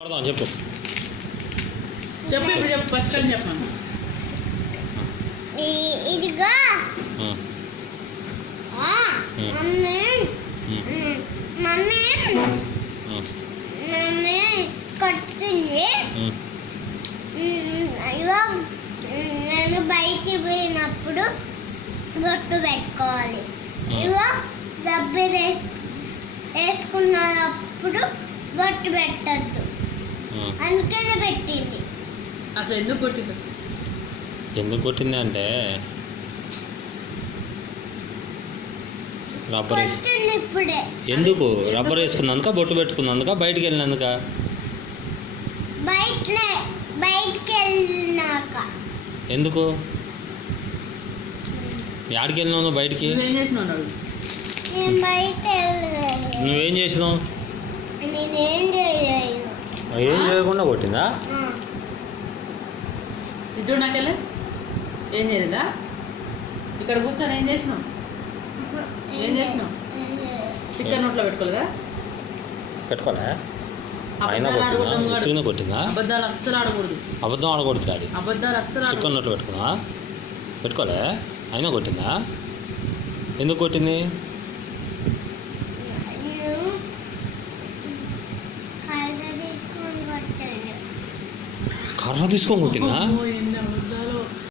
చెప్పు చెప్పు ఇప్పుడు చెప్పు ఫస్ట్ కానీ చెప్పాను. ఇదిగో మమ్మీ మమ్మీ మమ్మీ కొట్టింది. ఇగో నేను బయటికి పోయినప్పుడు బొట్టు పెట్టుకోవాలి. ఇగో డబ్బు వేసుకున్నప్పుడు బొట్టు పెట్టద్దు, అందుకనే పెట్టింది. అసలు ఎందుకు కొట్టింది అంటే రబ్బర్ ఇప్పుడే ఎందుకు రబ్బర్ వేసుకున్నందుక బొట్టు పెట్టుకున్నందుక బయటికి వెళ్ళినందుక బయటికి వెళ్ళినాక ఎందుకు యాడికి వెళ్ళినావు నువ్వు బయటికి? నువ్వేం చేసినావు? నువ్వేం చేసినావు? నేనేం చేయలేదు. ఏం చేయకుండా కొట్టిందా? ఇది నాకెళ్ళే ఏం చేయలేదా? ఇక్కడ కూర్చొని ఏం చేసినావు? స్టిక్కర్ నోట్లో పెట్టుకోలేదా? పెట్టుకోలే. అయినా కొట్టిందా? కొట్టిందా? అబద్ధాలు అస్సలు ఆడకూడదు. అబద్ధం ఆడకూడదు డాడీ. అబద్ధాలు అస్సలు స్టిక్కర్ నోట్లో పెట్టుకున్నా పెట్టుకోలే. అయినా కొట్టిందా? ఎందుకు కొట్టింది? కర్ర తీసుకొని కొట్టిందా?